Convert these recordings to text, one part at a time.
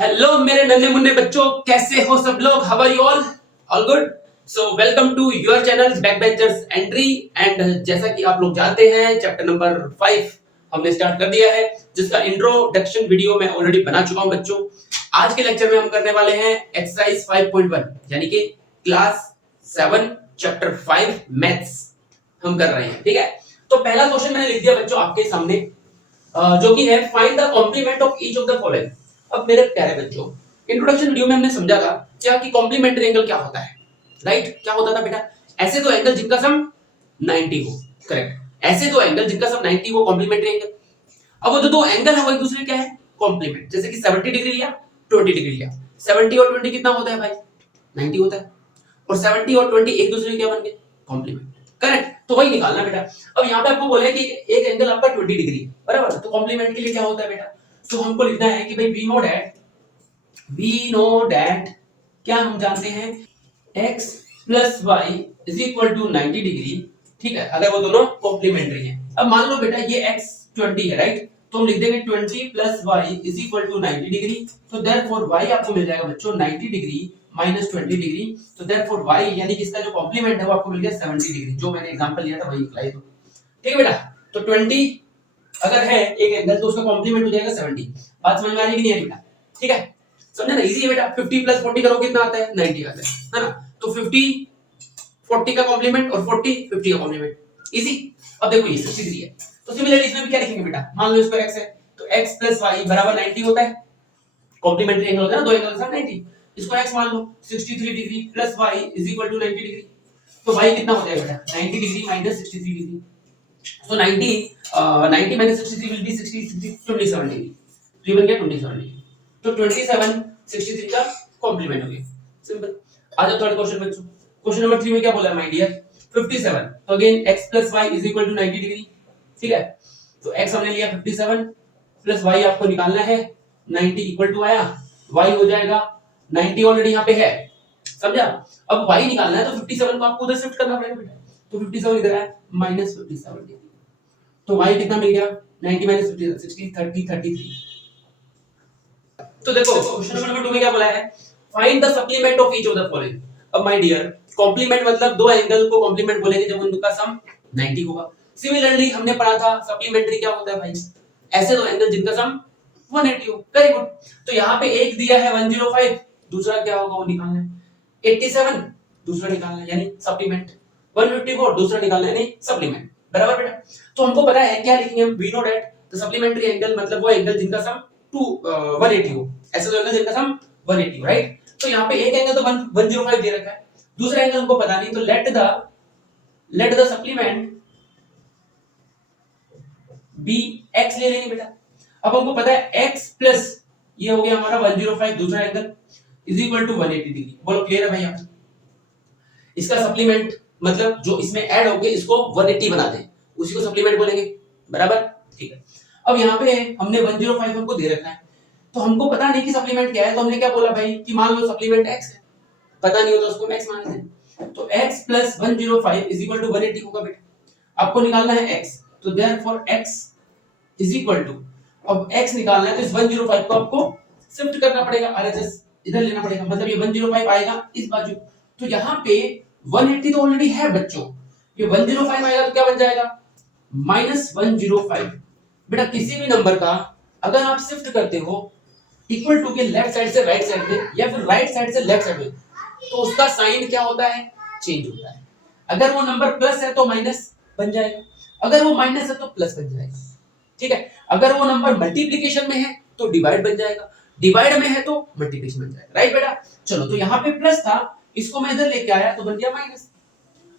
Hello मेरे नन्हे मुन्ने बच्चों, कैसे हो सब लोग? How are you all good? So welcome to your channel backbenchers entry. And जैसा कि आप लोग जानते हैं, चैप्टर नंबर 5 हमने स्टार्ट कर दिया है, जिसका इंट्रोडक्शन वीडियो मैं ऑलरेडी बना चुका हूं बच्चों। आज के लेक्चर में हम करने वाले हैं एक्सरसाइज 5.1 यानी कि क्लास 7 चैप्टर 5 मैथ्स हम कर रहे हैं। ठीक है, तो पहला क्वेश्चन मैंने लिख दिया बच्चों आपके सामने, जो कि है find the complement of each of the following. अब मेरे प्यारे बच्चों, इंट्रोडक्शन वीडियो में हमने समझा था क्या कि कॉम्प्लीमेंट्री एंगल क्या होता है, राइट? क्या होता था बेटा? ऐसे दो एंगल जिनका सम 90 हो, करेक्ट? ऐसे दो एंगल जिनका सम 90 हो, कॉम्प्लीमेंट्री एंगल। अब वो जो दो एंगल है वो एक दूसरे क्या है? कॉम्प्लीमेंट। जैसे कि 70 डिग्री लिया, 20 डिग्री लिया, 70 और 20 कितना होता है भाई? 90 होता है। और 70 और 20 एक दूसरे के क्या बन गए? Complement, correct? तो वही निकालना बेटा। अब यहाँ पे आपको बोला है कि एक एंगल आपका 20 डिग्री है, बराबर? तो कॉम्प्लीमेंट के लिए क्या होता है बेटा? तो हमको लिखना है कि भाई वी नो दैट क्या हम जानते हैं, x plus y is equal to 90 degree. ठीक है, अगर वो दोनों कॉम्प्लीमेंट्री हैं। अब मान लो बेटा ये x 20 है, राइट? तो हम लिख देंगे 20 plus y is equal to 90 degree. तो देयरफॉर y आपको मिल जाएगा बच्चों 90 डिग्री माइनस 20 डिग्री। तो देयरफॉर y यानी कि इसका जो कॉम्प्लीमेंट है वो आपको मिल गया 70 डिग्री। जो मैंने एग्जांपल लिया था वही अप्लाई। तो ठीक है बेटा, तो 20 अगर है एक एंगल तो उसका कॉम्प्लीमेंट हो जाएगा 70। बात समझ में आ रही है कि नहीं आ रही बेटा? ठीक है, समझा ना? इजी है बेटा। 50 प्लस 40 करो कितना आता है? 90 आता है ना? तो 50 40 का कॉम्प्लीमेंट और 40 50 का कॉम्प्लीमेंट, इजी। अब देखो ये 60 डिग्री है, तो सिमिलरली इसमें भी क्या लिखेंगे बेटा? मान लो इसको x है, तो x प्लस वाई बराबर 90 होता है। कॉम्प्लीमेंट्री एंगल होता है ना, दो एंगल के साथ 90। इसको x मान लो 63 degree plus y is equal to 90 degree. तो y कितना हो जाएगा बेटा? 90 degree minus 63 degree. So 90 minus 63 will be 27 degree. तो ये बन गया 27 डिग्री। तो 27 63 का कॉम्प्लीमेंट हो गया। सिंपल। आ जाओ थर्ड क्वेश्चन बच्चों। क्वेश्चन नंबर 3 में क्या बोला है माय डियर? 57। तो again x plus y is equal to 90 degree. ठीक है, तो x हमने लिया 57 प्लस y आपको निकालना है। 90 इक्वल टू आया, y हो जाएगा 90 ऑलरेडी यहाँ पे है, समझा? अब y निकालना है तो 57 को आपको उधर शिफ्ट करना पड़ेगा बेटा। तो 57 इधर है माइनस 57 डिग्री। तो y कितना मिल गया? 90 माइनस 50 60 30 33। तो देखो क्वेश्चन नंबर 2 में क्या बोला है? Find the supplement of each of the following. अब माय डियर, कॉम्प्लीमेंट मतलब दो एंगल को कॉम्प्लीमेंट बोलेंगे जब उनका सम 90 होगा। सिमिलरली हमने पढ़ा था सप्लीमेंट्री क्या होता है भाई? ऐसे दो एंगल जिनका सम 180 हो। Very good. तो यहाँ पे एक दिया है 105, दूसरा क्या होगा वो निकालना है। 87 दूसरा निकालना है यानी सप्लीमेंट। 154 दूसरा निकालना है यानी सप्लीमेंट, बराबर बेटा? तो हमको पता है क्या लिखेंगे हम? We know that the supplementary angle मतलब वो एंगल जिनका सम 180 हो। ऐसे दो एंगल जिनका सम 180 हो, राइट? तो यहाँ पे एक एंगल तो 105 दे रखा है, दूसरा एंगल हमको पता नहीं। तो let the supplement be x ले लेंगे बेटा। अब हमको पता है x प्लस ये हो गया हमारा 105 दूसरा angle is equal to 180 degree. बोलो क्लियर है भाई? यहाँ इसका सप्लीमेंट मतलब जो इसमें ऐड होके इसको 180 बना दे, उसी को सप्लीमेंट बोलेंगे, बराबर? ठीक है। अब यहाँ पे हमने 105 हमको दे रखा है, तो हमको पता नहीं कि सप्लीमेंट क्या है। तो हमने क्या बोला भाई कि मान लो सप्लीमेंट x है, पता नहीं हो तो उसको हम x मान लेते हैं। तो x plus 105 is equal to 180 होगा बेटा। आपको निकालना है x, तो therefore x is equal to, अब x निकालना है तो इस 105 को आपको शिफ्ट करना पड़ेगा, RHS इधर लेना पड़ेगा, मतलब ये 105 आएगा इस बाजू। तो यहाँ पे 180 तो ऑलरेडी है बच्चों, ये 105 आएगा तो क्या बन जाएगा? माइनस 105। बेटा किसी भी नंबर का अगर आप शिफ्ट करते हो इक्वल टू के लेफ्ट साइड से राइट साइड में या फिर राइट साइड से लेफ्ट साइड में, तो उसका साइन क्या होता है? चेंज होता है। अगर वो नंबर प्लस है तो माइनस बन जाएगा, अगर वो माइनस है तो प्लस बन जाएगा। ठीक है, अगर वो नंबर मल्टीप्लिकेशन में है तो डिवाइड बन जाएगा, डिवाइड में है तो मल्टीप्लिकेशन बन जाएगा, राइट बेटा? चलो, तो यहाँ पे प्लस था, इसको मैं इधर लेके आया तो बन गया माइनस।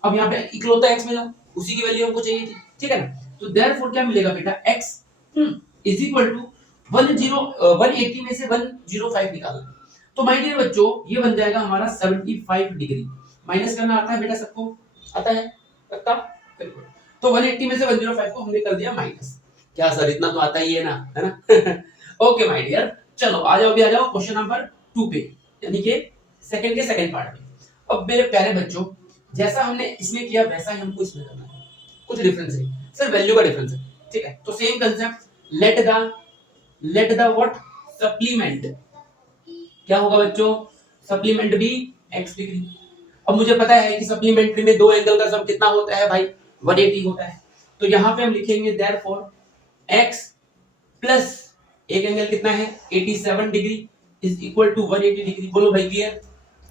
अब यहाँ पे इकलौता x मिला, उसी की वैल्यू हमको चाहिए थी, ठीक है ना? तो देयरफॉर क्या मिलेगा बेटा? x इज इक्वल टू 180 में से 105 निकालना। तो माय डियर बच्चों ये बन जाएगा हमारा 75 डिग्री। माइनस करना आता है बेटा सबको? आता है पक्का? बिल्कुल। तो 180 में से 105 को हमने कर दिया माइनस। क्या सर, इतना तो आता ही है ना, है ना? ओके माय डियर, चलो आ जाओ, भी आ जाओ क्वेश्चन नंबर 2 पे, यानी कि सेकंड के सेकंड पार्ट में। अब मेरे प्यारे बच्चों, जैसा हमने इसमें किया वैसा ही हमको इसमें करना है। कुछ डिफरेंस है सर, वैल्यू का डिफरेंस है, ठीक है? तो same concept, let the what? Supplement क्या होगा बच्चों, सप्लीमेंट भी x डिग्री। अब मुझे पता है कि सप्लीमेंट्री में दो एंगल का सम कितना होता है भाई, 180 होता है। तो यहां पे हम लिखेंगे देयरफॉर x प्लस एक एंगल कितना है 87 degree is equal to 180 degree. बोलो भाई क्लियर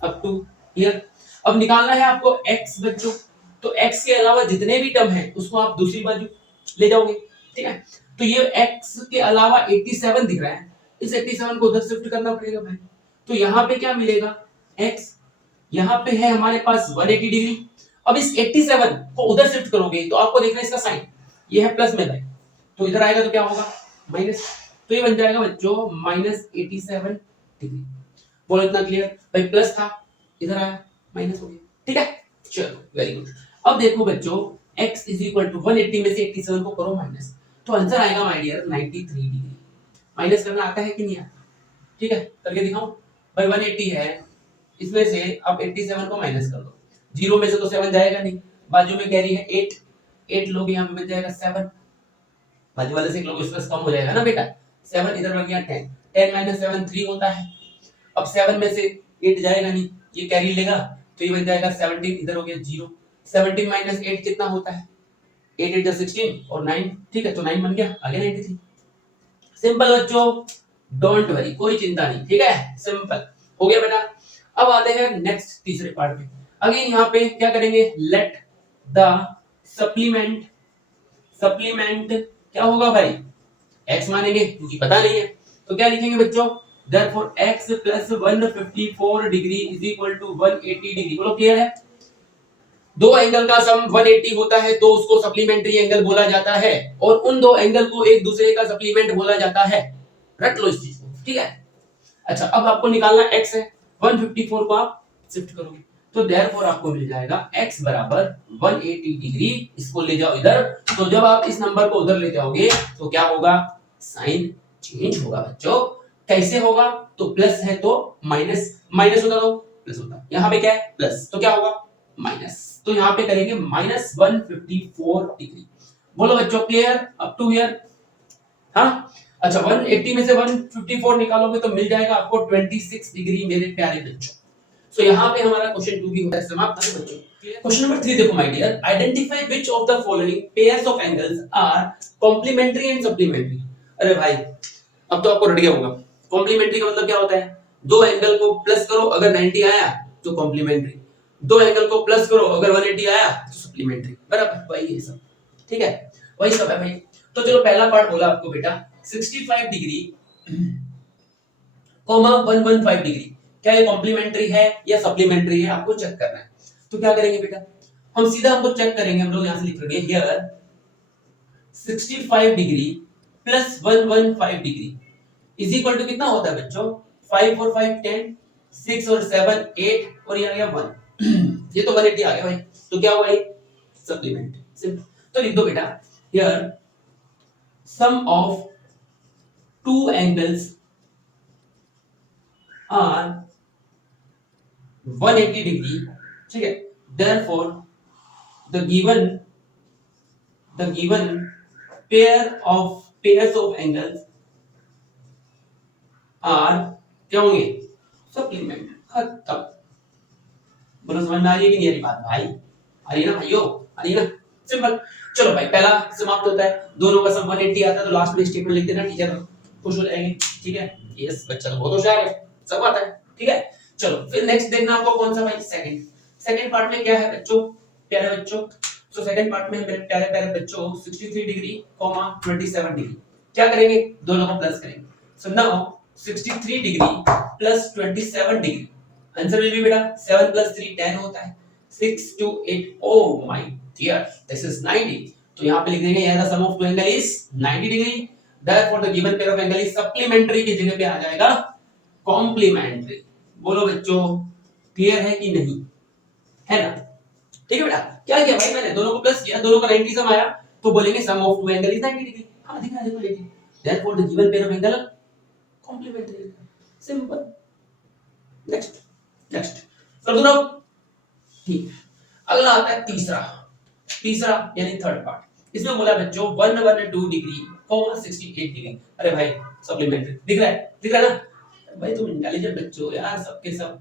अप टू हियर। अब निकालना है आपको x बच्चों, तो x के अलावा जितने भी टर्म है उसको आप दूसरी बाजू ले जाओगे, ठीक है। तो ये x के अलावा 87 दिख रहा है, इस 87 को उधर शिफ्ट करना पड़ेगा भाई। तो यहाँ पे क्या मिलेगा, x यहाँ पे है हमारे पास 180 डिग्री। अब इस 87 को उधर शिफ्ट करोगे तो आपको देखना है इसका साइन, ये है प्लस में भाई, तो इधर आएगा तो क्या होगा माइनस। तो ये बन जाएगा बच्चों -87 डिग्री। बोलो इतना क्लियर भाई, प्लस था इधर आया माइनस हो गया, ठीक है। चलो वेरी गुड। अब देखो बच्चों x इज इक्वल टू 180 में से 87 को करो माइनस, तो आंसर आएगा माय डियर 93 डिग्री। माइनस करना आता है कि नहीं आता, ठीक है करके दिखाओ भाई। 180 है, इसमें से आप 87 को माइनस कर दो, जीरो में से तो 7 जाएगा नहीं, बाजू में कैरी है 8, 8 लोग यहाँ पे मिल जाएगा 7, बाजू वाले से एक लोग इसका कम हो जाएगा ना बेटा, 7 इधर बन गया 10, 10 माइनस 7 3 होता है। अब 7 में से 8 जाएगा नहीं, ये कैरी लेगा तो ये बन जाएगा 17, इधर हो गया 0, 17 माइनस 8 कितना होता है, 8 8 16 और 9, ठीक है तो 9 बन गया, आ गया 93। सिंपल बच्चों, डोंट वरी कोई चिंता नहीं, ठीक है सिंपल हो गया बेटा। अब आते हैं नेक्स्ट तीसरे पार्ट पे। अगेन यहाँ पे क्या करेंगे, लेट द सप्लीमेंट, सप्लीमेंट क्या होगा भाई, x मानेंगे क्योंकि पता नहीं है, तो क्या लिखेंगे बच्चों, therefore x plus 154 degree is equal to 180 degree. बोलो क्लियर है, दो एंगल का सम 180 होता है तो उसको सप्लीमेंट्री एंगल बोला जाता है, और उन दो एंगल को एक दूसरे का सप्लीमेंट बोला जाता है। रट लो इस चीज को, ठीक है। अच्छा अब आपको निकालना x है, 154 को आप शिफ्ट करोगे तो देयरफॉर आपको मिल जाएगा x बराबर 180 डिग्री, इसको ले जाओ इधर, तो जब आप इस नंबर को उधर ले जाओगे तो क्या होगा, साइन चेंज होगा बच्चों। कैसे होगा, तो प्लस है तो माइनस, माइनस होता तो प्लस होता, यहाँ पे क्या है प्लस तो क्या होगा माइनस, तो यहाँ पे करेंगे -154 डिग्री। बोलो बच्चों क्लियर अप टू हियर, हाँ। अच्छा 180 में से 154 निकालोगे तो मिल जाएगा आपको 26 डिग्री मेरे प्यारे बच्चों। सो यहाँ पे हमारा क्वेश्चन 2 भी होता है समाप्त है बच्चों। क्वेश्चन नंबर 3 देखो my dear, identify which of the following pairs of angles are complementary and supplementary. अरे भाई अब तो आपको रट गया होगा, कॉम्प्लीमेंट्री का मतलब क्या होता है, दो एंगल को प्लस करो अगर 90 आया तो कॉम्प्लीमेंट्री, दो एंगल को प्लस करो अगर 180 आया तो सप्लीमेंट्री, बराबर वही है सब, ठीक है वही सब है भाई। तो चलो पहला पार्ट बोला आपको बेटा 65 डिग्री कॉमा 115 डिग्री, क्या ये कॉम्प्लीमेंट्री है या सप्लीमेंट्री है आपको चेक करना है। तो क्या करेंगे बेटा, हम सीधा हमको चेक करेंगे, हम लोग यहां से लिख रहे हैं here 65 degree plus 115 degree is equal to कितना होता है बच्चों, 5 और 5 10, 6 और 7 8 और ये आ गया 1 ये तो 180 आ गया भाई, तो क्या हुआ ये सप्लीमेंट, सिंपल। तो लिख दो बेटा here sum of two angles are 180 degree, ठीक है। therefore the given pairs of angles are क्या होंगे सप्लीमेंट, खत्म। बोलो समझ में आ रही है कि नहीं आ रही बात भाई, आ रही है ना भाइयों, आ रही है ना, सिंपल। चलो भाई पहला समाप्त होता है, दोनों का सम 180 आता है तो लास्ट में स्टेटमेंट लिख देना, टीचर खुश हो जाएंगे, ठीक है। यस बच्चा तो बहुत होशियार है, सब आता है, ठीक है। चलो फिर नेक्स्ट देखना आपको कौन सा भाई, सेकंड, सेकंड पार्ट में क्या है बच्चों, प्यारे बच्चों। सो सेकंड पार्ट में मेरे प्यारे प्यारे बच्चों 63 डिग्री 27 डिग्री, क्या करेंगे दोनों को प्लस करेंगे। So now 63 degree plus 27 degree, answer will be बेटा 7 प्लस 3 10 होता है, 6 2 8, oh my dear this is 90, तो यहां पे लिख देंगे यार the sum of two angle is 90 degree, therefore the given pair of angle is supplementary की जगह पे आ जाएगा कॉम्प्लीमेंट्री। बोलो बच्चों क्लियर है कि नहीं, है ना, ठीक है बेटा। क्या किया भाई मैंने, दोनों को प्लस किया, दोनों का 90 सम आया तो बोलेंगे sum of two angle is 90 degree, हां दिख रहा है देखो 90, therefore the given pair of angle complementary, simple. Next next कर दो ना, ठीक। अगला आता है तीसरा, तीसरा यानी थर्ड पार्ट। इसमें बोला बच्चों 112 डिग्री 68 डिग्री, अरे भाई सप्लीमेंट्री दिख रहा है, दिख रहा है ना, भाई तुम इंटेलिजेंट बच्चे हो यार, सबके सब।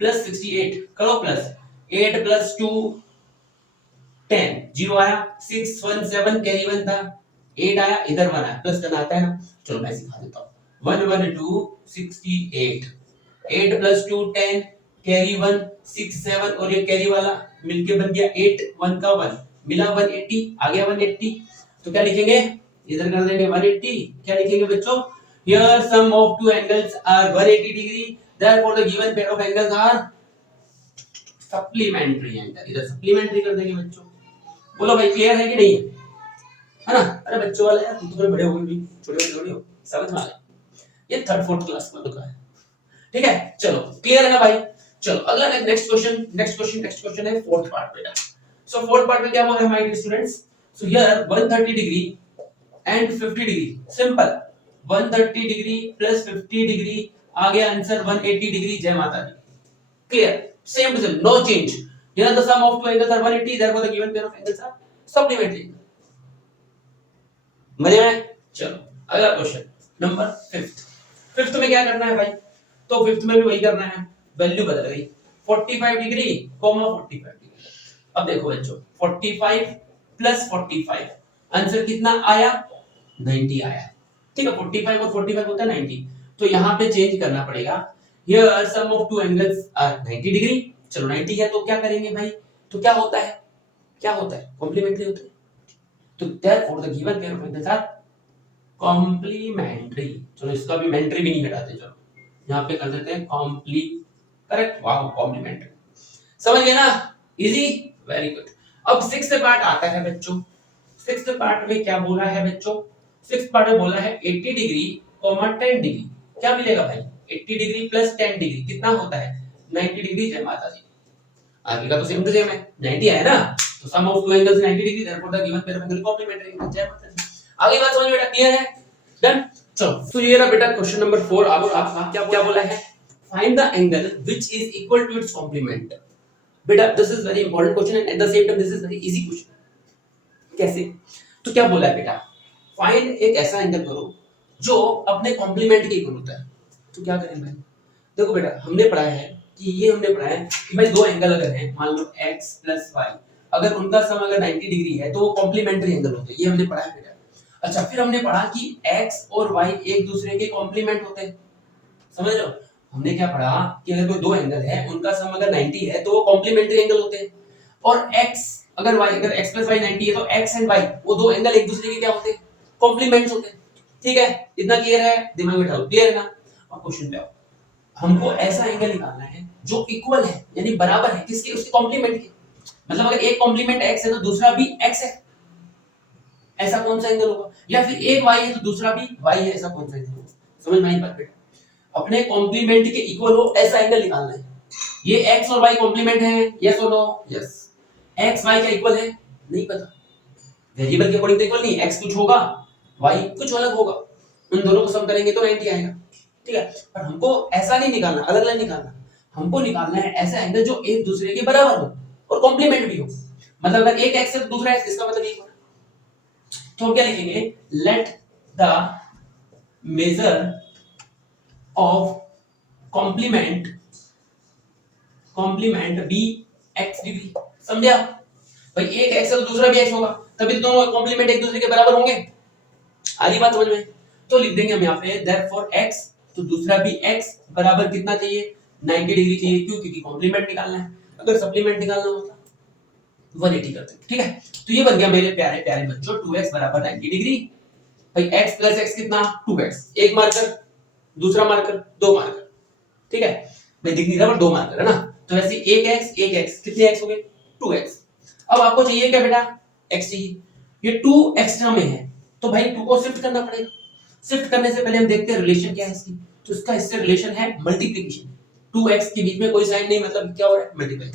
प्लस 68 करो, प्लस 8 प्लस 2 10, 0 आया, 6 1 7 कैरी 1 था, 8 आया, इधर 1 आया, प्लस करना आता है ना। चलो मैं सिखा देता हूं। 1 1 2 68, 8 प्लस 2 10, कैरी 1 6 7 और ये कैरी वाला मिलके बन गया 8, 1 का 1 मिला 180, आ गया 180। तो क्या लिखेंगे, इधर कर देंगे 180। क्या लिखेंगे बच्चों, here sum of two angles are 180 degree, therefore the given pair of angles are supplementary angle। इधर सप्लीमेंट्री कर देंगे बच्चों। बोलो भाई क्लियर है कि नहीं है ना। अरे बच्चों वाले यार, तुम तो बड़े हो गए भी, छोटे थोड़ी हो, समझ में आ गया। ये थर्ड फोर्थ क्लास में का है, ठीक है। चलो क्लियर है ना भाई। चलो अगला नेक्स्ट क्वेश्चन है फोर्थ पार्ट बेटा। सो फोर्थ पार्ट में क्या बोल रहे हैं my dear students. So here 130 degree and 50 degree, simple. 130 degree plus 50 degree, आ गया आंसर 180 डिग्री। जय माता दी। Clear, same to same, no change। Here the sum of two angles are 180, therefore the given pair of angles are supplementary। मजे में। चलो अगला question number fifth. Fifth में क्या करना है भाई, तो फिफ्थ में भी वही करना है, वैल्यू बदल गई 45 डिग्री, 45 डिग्री। अब देखो बच्चों 45 प्लस 45, आंसर कितना आया, 90 आया। ठीक है, 45 और 45 होता है 90, तो यहाँ पे चेंज करना पड़ेगा। Here sum of two angles are 90 degree. चलो 90 है तो क्या करेंगे भाई, तो क्या होता है, क्या होता है, कॉम्प्लीमेंट्री होता है। तो therefore the given pair of angles are complementary. चलो इसका भी मेंट्री भी नहीं हटाते, चलो यहाँ पे कर देते हैं कॉम्प्ली, करेक्ट, वाह कॉम्प्लीमेंट्री। समझ गए ना, इजी, वेरी गुड। अब सिक्स्थ पार्ट आता है बच्चों। सिक्स्थ पार्ट में क्या बोला है बच्चों, सिक्स्थ पार्ट में बोला है 80 डिग्री 10 डिग्री। क्या मिलेगा भाई, 80 डिग्री प्लस 10 डिग्री कितना होता है, 90 डिग्री। जय माता दी। आगे का तो सेम टू सेम है, 90 है ना, तो sum of two angles 90 degree, therefore the given pair of angle complementary. जय माता दी। आगे बात समझ में बेटा, क्लियर है, डन। चलो तो ये रहा बेटा क्वेश्चन नंबर 4। अब आपका क्या बोला है, find the angle which is equal to its complement. बेटा this is very important question and at the same time this is very easy question. कैसे, तो क्या बोला है बेटा, फाइंड एक ऐसा एंगल करो जो अपने कॉम्प्लीमेंट के इक्वल होता है। तो क्या करें भाई, देखो बेटा हमने पढ़ा है कि हमने पढ़ा है कि भाई दो एंगल अगर हैं, मान लो x प्लस y, अगर उनका सम अगर 90 डिग्री है तो वो कॉम्प्लीमेंट्री एंगल होते हैं, ये हमने पढ़ा है बेटा। अच्छा फिर हमने पढ़ा कि x और y एक दूसरे के कॉम्प्लीमेंट होते हैं, समझ रहे हो। हमने क्या पढ़ा कि अगर कोई दो एंगल है उनका सम अगर 90 है तो वो कॉम्प्लीमेंट्री एंगल होते हैं। और x अगर y, अगर x प्लस y 90 है तो x एंड y वो दो एंगल एक दूसरे के क्या होते हैं, कॉम्प्लीमेंट्स होते हैं। ठीक है, इतना क्लियर है, दिमाग में डालो, क्लियर है ना। अब क्वेश्चन पे आओ, हमको ऐसा एंगल निकालना है जो इक्वल है, यानी बराबर है किसके, उसके कॉम्प्लीमेंट के। मतलब अगर एक कॉम्प्लीमेंट x है तो दूसरा भी x है, ऐसा कौन सा एंगल होगा। या फिर एक y है तो दूसरा भी y है, ऐसा कौन सा एंगल होगा। समझ में आई बात बेटा, अपने कॉम्प्लीमेंट के इक्वल हो ऐसा एंगल निकालना है। ये x और y कॉम्प्लीमेंट है, यस और नो, यस। x y का इक्वल है, नहीं पता, वेरिएबल के अकॉर्डिंग तो इक्वल नहीं, x कुछ होगा y कुछ अलग होगा, उन दोनों को सम करेंगे तो 90 आएगा। ठीक है, पर हमको ऐसा नहीं निकालना, अलग अलग निकालना, हमको निकालना है ऐसा एंगल जो एक दूसरे के बराबर हो और कॉम्प्लीमेंट भी हो। मतलब अगर एक x है तो दूसरा x, इसका मतलब इक्वल। तो हम क्या लिखेंगे, let the measure of complement be x degree. समझा भाई, एक x है तो दूसरा भी x होगा, तभी तो दोनों कॉम्प्लीमेंट एक दूसरे के बराबर होंगे। आधी बात समझ में। तो लिख देंगे हम यहाँ पे therefore x, तो दूसरा भी x बराबर कितना चाहिए, 90 डिग्री चाहिए। क्यों, क्योंकि कॉम्प्लीमेंट निकालना है, अगर सप्लीमेंट निकालना होता 180 करते। ठीक है, तो ये बन गया मेरे प्यारे प्यारे बच्चों 2x बराबर 90 डिग्री। भाई x प्लस x कितना, 2x, एक मार्कर, दूसरा मार्कर, दो मार्कर। ठीक है, मैं दिख नहीं रहा पर दो मार्कर है ना, तो वैसे एक x कितने x हो गए, 2x। अब आपको चाहिए क्या बेटा, x चाहिए, ये 2 एक्स्ट्रा में है तो भाई 2 को शिफ्ट करना पड़ेगा। शिफ्ट करने से पहले हम देखते हैं रिलेशन क्या है इसकी, तो इसका इससे रिलेशन है मल्टीप्लिकेशन। 2x के बीच में कोई साइन नहीं, मतलब क्या हो रहा है, मल्टीप्लाई।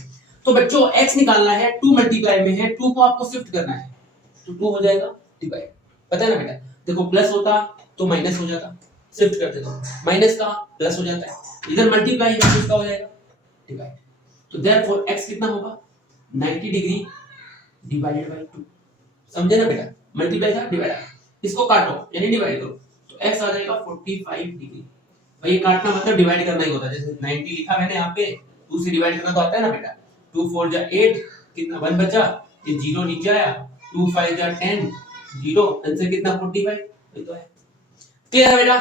तो बच्चों x निकालना है, 2 मल्टीप्लाई में है, 2 को आपको शिफ्ट करना है, तो 2 हो जाएगा डिवाइड। पता है ना बेटा, देखो प्लस होता तो माइनस हो जाता, शिफ्ट करते तो माइनस का प्लस हो जाता है, इधर मल्टीप्लाई है तो इसका हो जाएगा डिवाइड। तो देयरफॉर x कितना होगा, 90 डिग्री डिवाइडेड बाय 2। समझे ना बेटा, मल्टीप्लाई था डिवाइड, इसको काटो यानी डिवाइड करो, तो x आ जाएगा 45 डिग्री। भाई ये काटना मतलब डिवाइड करना ही होता है। जैसे 90 लिखा मैंने यहाँ पे, 2 से डिवाइड करना तो आता है ना बेटा। 2 4 जा 8, कितना 1 बचा, ये 0 नीचे आया, 2 5 जा 10, 0 आंसर कितना 45, ये तो है। क्लियर है बेटा?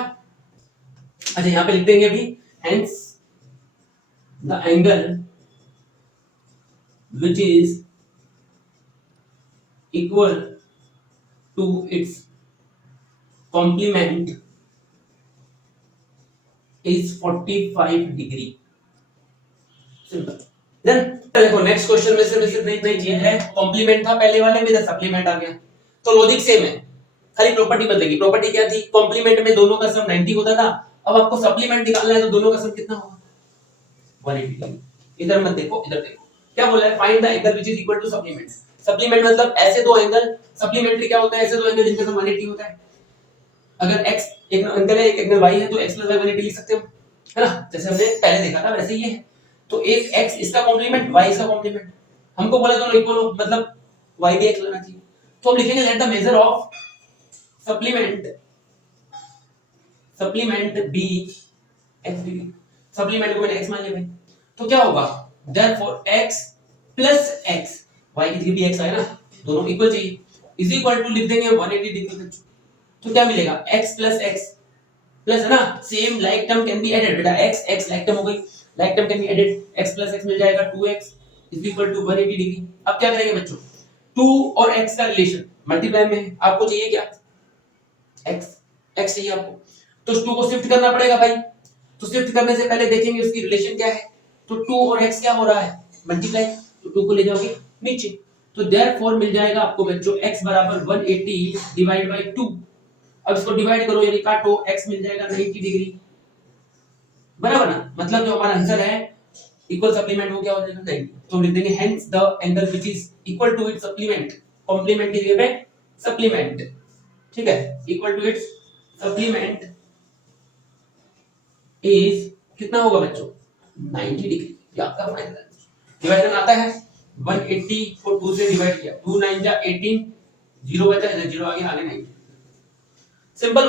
अच्छा यहाँ पे लिख देंगे अभी, hence the angle which is equal to its complement is 45 degree। Simple. Then देखो नेक्स्ट क्वेश्चन में सिर्फ इतना ही चीज है, कॉम्प्लीमेंट था पहले वाले में, इधर सप्लीमेंट आ गया, तो लॉजिक सेम है, खाली प्रॉपर्टी बदलेगी। प्रॉपर्टी क्या थी, कॉम्प्लीमेंट में दोनों का सम 90 होता था, अब आपको सप्लीमेंट निकालना है तो दोनों का सम कितना होगा, 180 डिग्री। इधर मत देखो, इधर देखो क्या बोला है, find the angle which is equal to supplement. Supplement मतलब ऐसे दो एंगल, सप्लीमेंटरी क्या होता है, ऐसे दो एंगल जिनका सम 180 होता है। अगर x एक एंगल है, एक एंगल y है, तो x y 180 लिख सकते हो, है ना, जैसे हमने पहले देखा था वैसे ये है। तो एक x इसका कॉम्प्लीमेंट, y इसका कॉम्प्लीमेंट, हमको बोला दोनों इक्वल हो, मतलब y भी x लेना चाहिए, तो हम लिखेंगे let the measure of supplement be x degree. Supplement को मैंने x मान लिया भाई, तो क्या होगा, therefore x plus x, y की जगह भी x आया ना, दोनों इक्वल चाहिए, इज इक्वल टू लिख देंगे 180 डिग्री। तो क्या मिलेगा, x प्लस x प्लस, है ना, same like term can be added बेटा, x x लाइक टर्म हो गई, like term can be added, x plus x मिल जाएगा 2x is equal to 180 degree. अब क्या करेंगे बच्चों, 2 और x का रिलेशन मल्टीप्लाई में है, आपको चाहिए क्या, x x चाहिए आपको, तो 2 को शिफ्ट करना पड़ेगा भाई, तो शिफ्ट करने से पहले देखेंगे उसकी रिलेशन क्या है, तो 2 और x क्या हो रहा है, मल्टीप्लाई, तो 2 को ले जाओगे नीचे, तो देयरफॉर मिल जाएगा आपको बच्चों x बराबर 180 डिवाइड बाय 2। अब इसको डिवाइड करो यानी काटो, x मिल जाएगा 90 डिग्री, बराबर ना, मतलब जो हमारा आंसर है इक्वल सप्लीमेंट वो क्या हो जाएगा 90। तो हम लिख देंगे hence the angle which is equal to its supplement, complement की जगह पे सप्लीमेंट, ठीक है, equal to its supplement is कितना होगा बच्चों 90 डिग्री। ये आपका फाइनल आंसर। डिवाइड करना आता है, 180 को 2 से डिवाइड किया, 2 9 जा 18, 0 बचा, इधर 0 आ गया, आगे 90, सिंपल।